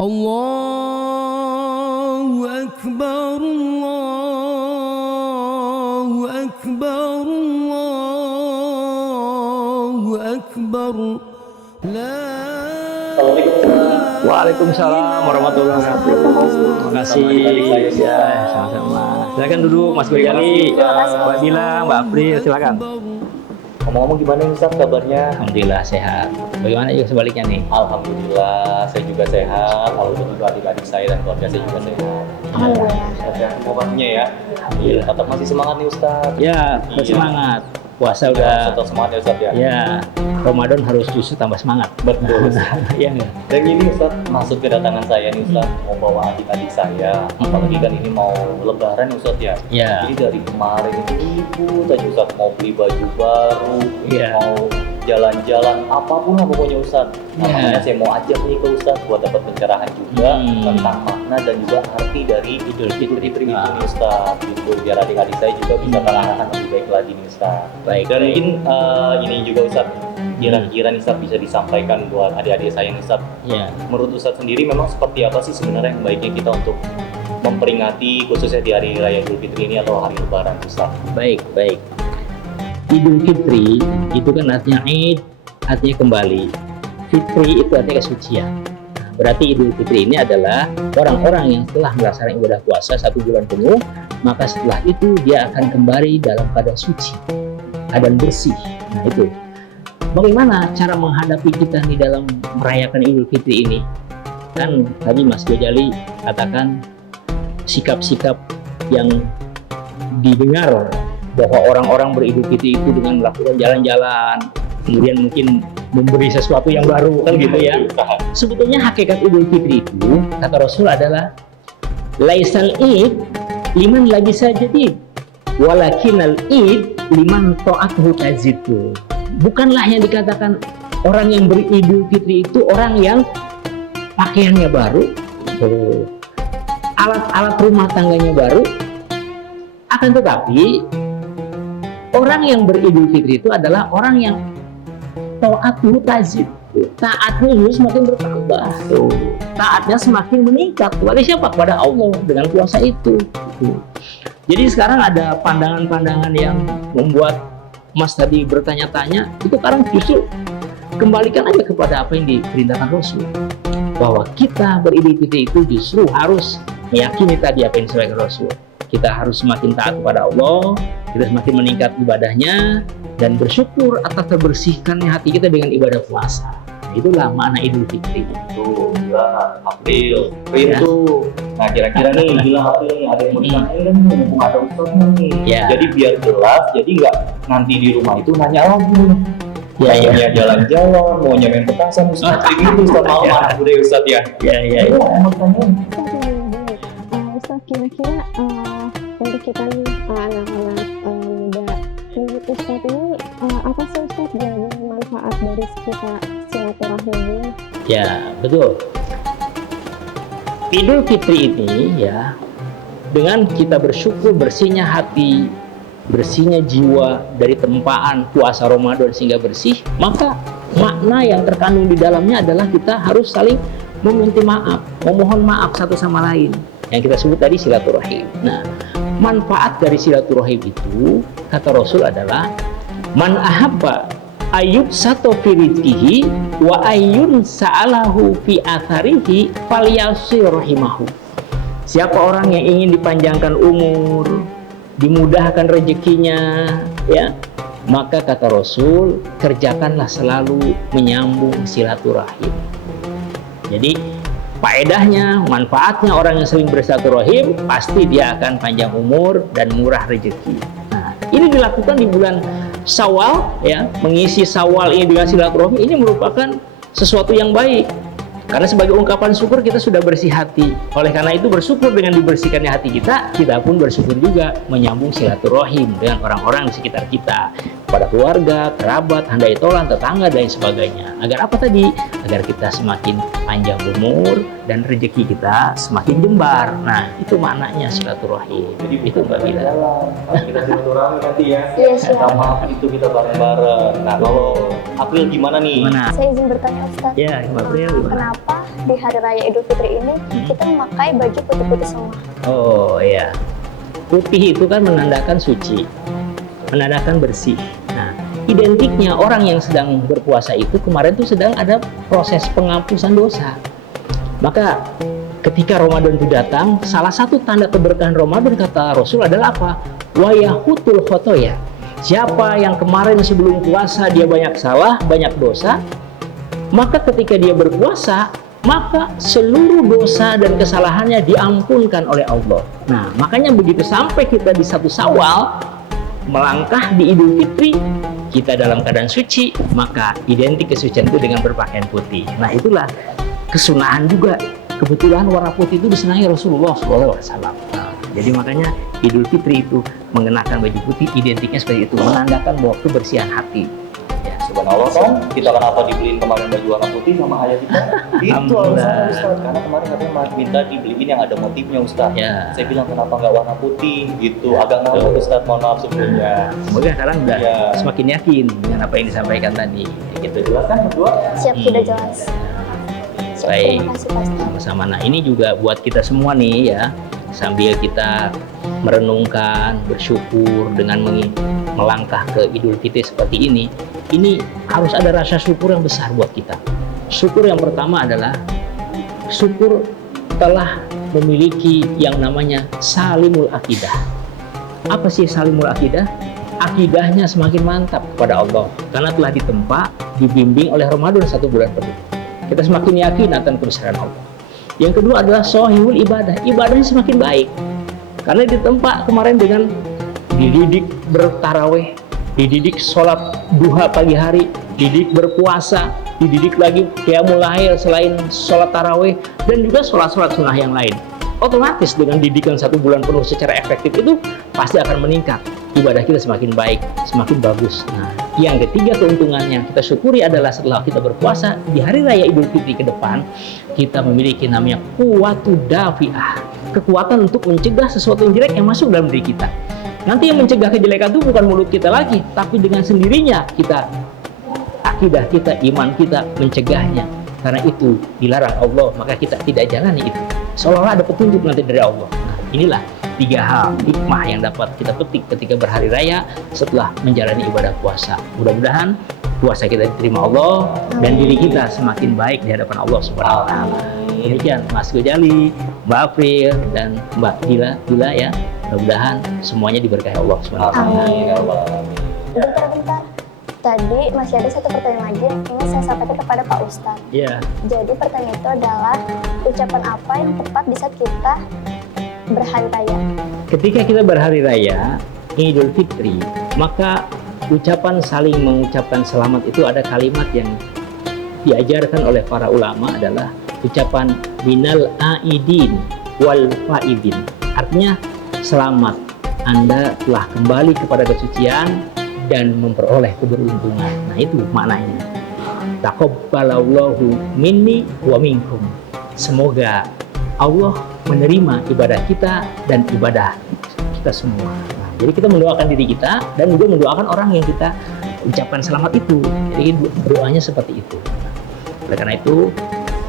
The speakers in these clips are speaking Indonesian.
Allahu Akbar, Allahu Akbar, Allahu Akbar. Waalaikumsalam warahmatullahi wabarakatuh. Terima kasih. Ya, sama-sama. Silakan duduk, Mas Boyali, Mbak Bila, Mbak April, silakan. Ngomong-ngomong gimana nih Ustaz kabarnya? Alhamdulillah sehat. Bagaimana juga sebaliknya nih? Alhamdulillah saya juga sehat. Alhamdulillah adik-adik saya dan keluarga saya juga sehat. Alhamdulillah. Sehat semua pastinya ya. Alhamdulillah. Tetap masih semangat nih Ustaz. Ya, bersemangat. Puasa udah. Tetap semangat ya Ustaz ya. Ya, Ramadan harus justru tambah semangat. Betul Ustaz. Iya nggak? Dan ini Ustaz, maksud kedatangan saya nih Ustaz, mau bawa adik-adik saya. Apalagi kan ini mau lebaran nih Ustaz ya. Ya. Jadi dari kemarin itu ribut aja Ustaz, mau beli baju baru, Iya. mau jalan-jalan, apapun lah pokoknya Ustaz. Nah, Iya. makanya saya mau ajak nih ke Ustaz buat dapat pencerahan juga tentang makna dan juga arti dari Idul Fitri ini Ustaz. Gitu, biar adik-adik saya juga bisa terarahkan lebih baik lagi nih Ustaz. Baik. Dan mungkin ini juga Ustaz, kira-kira nih Ustaz bisa disampaikan buat adik-adik saya nih Ustaz. Ya. Menurut Ustaz sendiri memang seperti apa sih sebenarnya yang baiknya kita untuk memperingati khususnya di hari raya Idul Fitri ini atau hari Lebaran Ustaz? Baik, baik. Idul Fitri itu kan artinya Id, artinya kembali. Fitri itu artinya kesucian. Berarti Idul Fitri ini adalah orang-orang yang telah melaksanakan ibadah puasa 1 bulan penuh, maka setelah itu dia akan kembali dalam keadaan suci dan bersih. Nah itu. Bagaimana cara menghadapi kita di dalam merayakan Idul Fitri ini? Kan tadi Mas Gojali katakan sikap-sikap yang didengar bahwa orang-orang beridul fitri itu dengan melakukan jalan-jalan, kemudian mungkin memberi sesuatu yang baru, kan gitu ya. Sebetulnya hakikat Idul Fitri itu, kata Rasul adalah laisal id liman lagi saja id, walakinal id liman ta'atuhu tazidu. Bukanlah yang dikatakan orang yang beridul fitri itu orang yang pakaiannya baru, alat-alat rumah tangganya baru, akan tetapi orang yang beridul fitri itu adalah orang yang ta'atuhu tazid. Taatnya juga semakin bertambah, taatnya semakin meningkat. Kepada siapa? Kepada Allah dengan puasa itu. Jadi sekarang ada pandangan-pandangan yang membuat Mas tadi bertanya-tanya, itu sekarang justru kembalikan aja kepada apa yang diperintahkan Rasul, bahwa kita beridul fitri itu justru harus meyakini tadi apa yang disampaikan Rasul. Kita harus semakin taat kepada Allah, kita semakin meningkat ibadahnya, dan bersyukur atas terbersihkannya hati kita dengan ibadah puasa. Itulah makna Idul Fitri. Tuh, gila, April tuh. Nah, kira-kira nih, gila April nih, ada yang mau ditanyain kan nih, mumpung ada Ustaznya nih. Ya. Jadi biar jelas, jadi nggak nanti di rumah itu nanya lagi nih. Ya, ya. Maunya jalan-jalan, maunya main petasan, Ustaz. Kayak gitu, Ustaz, malam anak muda ya Ustaz ya. Ya, ya. Iya, emang tanyain. Ustaz, kira-kira untuk kita nih anak-anak muda, menurut Ustaz ini apa sih Ustaz jadi manfaat dari kita silaturahmi ini? Ya, betul. Idul Fitri ini ya, dengan kita bersyukur bersihnya hati, bersihnya jiwa dari tempaan puasa Ramadan sehingga bersih, maka makna yang terkandung di dalamnya adalah kita harus saling meminta maaf, memohon maaf satu sama lain, yang kita sebut tadi silaturahim. Nah, manfaat dari silaturahim itu, kata Rasul adalah man ahabba ayub sato firidkihi wa ayun sa'alahu fi atharihi falyasir rahimahu. Siapa orang yang ingin dipanjangkan umur, dimudahkan rezekinya, ya, maka kata Rasul, kerjakanlah selalu menyambung silaturahim. Jadi faedahnya, manfaatnya orang yang sering bersilaturahim, pasti dia akan panjang umur dan murah rezeki. Nah, ini dilakukan di bulan Syawal, ya, mengisi Syawal ini dengan silaturahmi, ini merupakan sesuatu yang baik. Karena sebagai ungkapan syukur kita sudah bersih hati. Oleh karena itu bersyukur dengan dibersihkannya hati kita, kita pun bersyukur juga menyambung silaturahim dengan orang-orang di sekitar kita, pada keluarga, kerabat, handai tolan, tetangga, dan sebagainya. Agar apa tadi? Agar kita semakin panjang umur dan rezeki kita semakin jembar. Nah, itu maknanya silaturahim. Jadi itu Mbak Bila. Kita silaturahmi nanti ya. Iya, siap. Minta maaf itu kita bareng-bareng. Nah, kalau April gimana nih? Gimana? Saya izin bertanya Ustaz, Ya, Mbak April gimana? kenapa di hari raya Idul Fitri ini kita memakai baju putih-putih semua. Oh iya, putih itu kan menandakan suci, menandakan bersih. Nah, identiknya orang yang sedang berpuasa itu kemarin tuh sedang ada proses penghapusan dosa. Maka ketika Ramadan itu datang, salah satu tanda keberkahan Ramadan kata Rasul adalah apa? Wa yahutul khotoya. Siapa yang kemarin sebelum puasa dia banyak salah, banyak dosa, maka ketika dia berpuasa, maka seluruh dosa dan kesalahannya diampunkan oleh Allah. Nah, makanya begitu sampai kita di 1 Syawal melangkah di Idul Fitri, kita dalam keadaan suci, maka identik kesucian itu dengan berpakaian putih. Nah, itulah kesunahan juga. Kebetulan warna putih itu disenangi Rasulullah SAW. Nah, jadi makanya Idul Fitri itu mengenakan baju putih, identiknya seperti itu, menandakan bahwa kebersihan hati. Ya, Subhanallah kan, kita kenapa dibeliin kemarin baju warna putih sama ayah kita? Itu alasannya Ustaz, karena kemarin katanya minta dibeliin yang ada motifnya Ustaz. Ya. Saya bilang kenapa nggak warna putih gitu, agak ngambek Ustaz, mohon maaf sebelumnya. Semoga sekarang udah Ya. semakin yakin dengan apa yang disampaikan tadi. Gitu. Jelas kan berdua? Siap, sudah jelas. Baik, Terima kasih Pak Ustaz. sama-sama. Nah, ini juga buat kita semua nih ya, sambil kita merenungkan, bersyukur dengan melangkah ke Idul Fitri seperti ini harus ada rasa syukur yang besar buat kita. Syukur yang pertama adalah syukur telah memiliki yang namanya salimul akidah. Apa sih salimul akidah? Akidahnya semakin mantap kepada Allah karena telah ditempa, dibimbing oleh Ramadan 1 bulan penuh. Kita semakin yakin akan kebesaran Allah. Yang kedua adalah sohihul ibadah. Ibadahnya semakin baik karena ditempa kemarin dengan dididik bertaraweh, dididik sholat duha pagi hari, dididik berpuasa, dididik lagi qiyamul lail selain sholat taraweh, dan juga sholat-sholat sunnah yang lain. Otomatis dengan didikan 1 bulan penuh secara efektif itu pasti akan meningkat. Ibadah kita semakin baik, semakin bagus. Nah, yang ketiga keuntungannya kita syukuri adalah setelah kita berpuasa di hari raya Idul Fitri ke depan, kita memiliki namanya quwwatu dafi'ah, kekuatan untuk mencegah sesuatu yang jelek yang masuk dalam diri kita. Nanti yang mencegah kejelekan itu bukan mulut kita lagi, tapi dengan sendirinya kita, akidah kita, iman kita mencegahnya. Karena itu dilarang Allah, maka kita tidak jalani itu. Seolah-olah ada petunjuk nanti dari Allah. Nah, inilah 3 hal hikmah yang dapat kita petik ketika berhari raya setelah menjalani ibadah puasa. Mudah-mudahan puasa kita diterima Allah dan diri kita semakin baik di hadapan Allah Subhanahu wa taala. Demikian Mas Gojali, Mbak April dan Mbak Dila ya. Mudah-mudahan semuanya diberkahi Allah Subhanahu wa taala. Amin ya Allah. Bentar. Tadi masih ada satu pertanyaan lagi yang ingin saya sampaikan kepada Pak Ustadz. Iya. Jadi pertanyaan itu adalah ucapan apa yang tepat di saat kita berhari raya? Ketika kita berhari raya Idul Fitri, maka ucapan saling mengucapkan selamat itu ada kalimat yang diajarkan oleh para ulama adalah ucapan minal aidin wal faidin. Artinya selamat, Anda telah kembali kepada kesucian dan memperoleh keberuntungan. Nah, itu maknanya. Taqabbalallahu minni wa minkum. Semoga Allah menerima ibadah kita dan ibadah kita semua. Nah, jadi kita mendoakan diri kita dan juga mendoakan orang yang kita ucapkan selamat itu. Jadi doanya seperti itu. Oleh karena itu,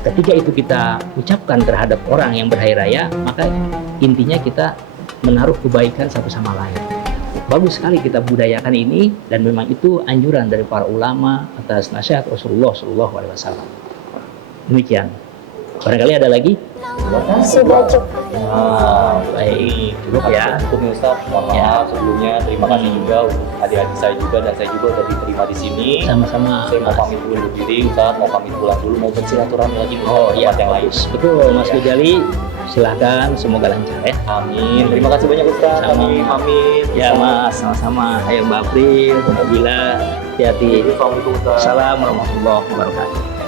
ketika itu kita ucapkan terhadap orang yang berhari raya, maka intinya kita menaruh kebaikan satu sama lain. Bagus sekali kita budayakan ini, dan memang itu anjuran dari para ulama atas nasihat Rasulullah SAW. Demikian. Barangkali ada lagi? Sudah cukup. Baik, cukup ya. Cukup nih Ustaz, mohon maaf sebelumnya, terima kasih juga untuk adik-adik saya juga, dan saya juga udah diterima di sini. Sama-sama. Saya mau pamit dulu diri Ustaz, mau pamit pulang dulu, mau bersilaturahmi lagi di tempat yang lain. Betul, Mas Gojali. Silahkan, semoga lancar ya. Amin. Terima kasih banyak Ustaz. Sama. Kami pamit. Ya Mas, sama-sama. Ayo Mbak April, Mbak Bila, hati-hati. Assalamualaikum Ustaz. Assalamualaikum warahmatullahi wabarakatuh.